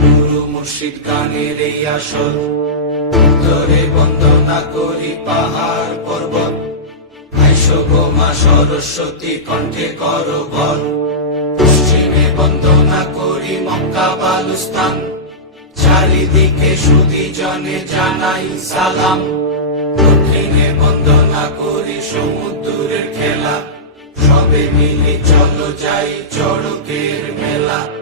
গুরু মুর্শিদ গানের এই আসল উত্তরে বন্দনা করি পাহাড় পর্বত। মা সরস্বতী, কণ্ঠে করো বল। পশ্চিমে বন্দনা করি মক্কা বালুস্তান চারিদিকে সুদি জনে জানাই সালাম। দক্ষিণে বন্দনা করি সমুদ্রের খেলা। সবে মিলে চলো যাই চড়কের মেলা।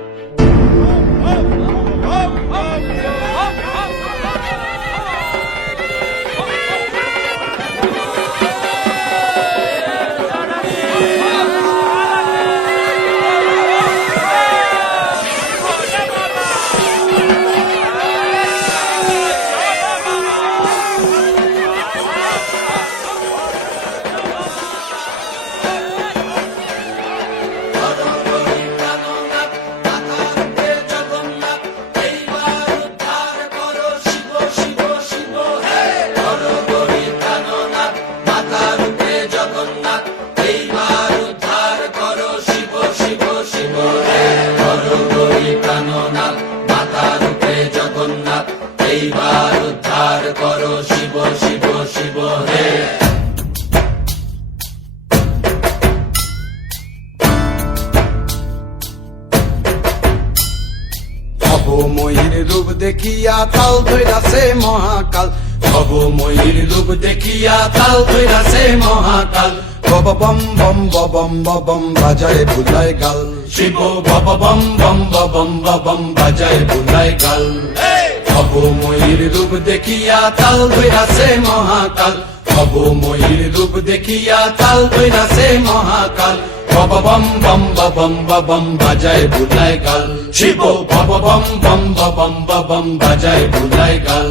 করো শিব শিব শিব হে। অবময়ীর রূপ দেখিয়া তাল ধৈরাছে মহাকাল। অবময়ীর রূপ দেখিয়া তাল ধৈরাছে মহাকাল। বম বম বম বম বাজায় গাল। শিব বব বম বম বম বম বাজায় বুলাই গাল। অবময়ীর রূপ দেখিয়া তাল ধৈরাছে মহাকাল অবময়ীর রূপ দেখিয়া তাল ধৈরাছে মহাকাল বব বম বম বম বম বাজায় বুলাই গাল শিব বব বম বম বম বম বাজায় বুলাই গাল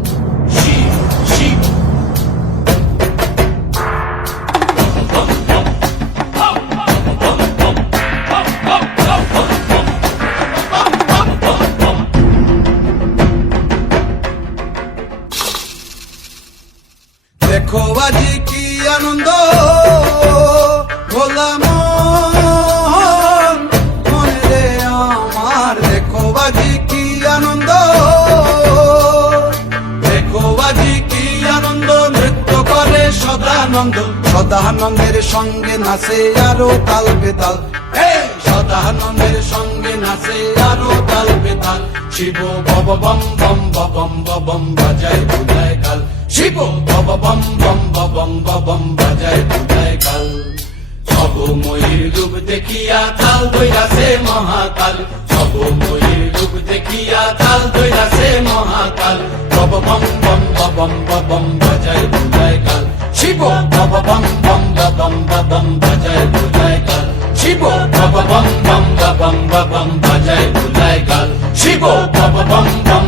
দেখো আজি কি আনন্দ? ভোলা মন আমার। দেখো আজি কি আনন্দ? দেখো আজি কি আনন্দ? নৃত্য করে সদানন্দ। সদানন্দের সঙ্গে নাচে আরও তাল বেতাল। সদানন্দের সঙ্গে নাচে আরও তাল বেতাল। শিব বব বম বম বম বম বাজায় বুঝায় গাল শিব। বব বম বম বম বম বাজায় বুলায় গাল অবময়ীর রূপ দেখিয়া তাল দৈরাছে মহাকাল। অবময়ীর রূপ দেখিয়া তাল দৈরাছে মহাকাল। বব বম বম বম বম বাজায় বুলায় গাল শিব। বব বম বম বম বম বাজায় বুলায় কাল শিব। বব বম বম বম বম বাজায় বুলায় গাল শিব। বব বম বম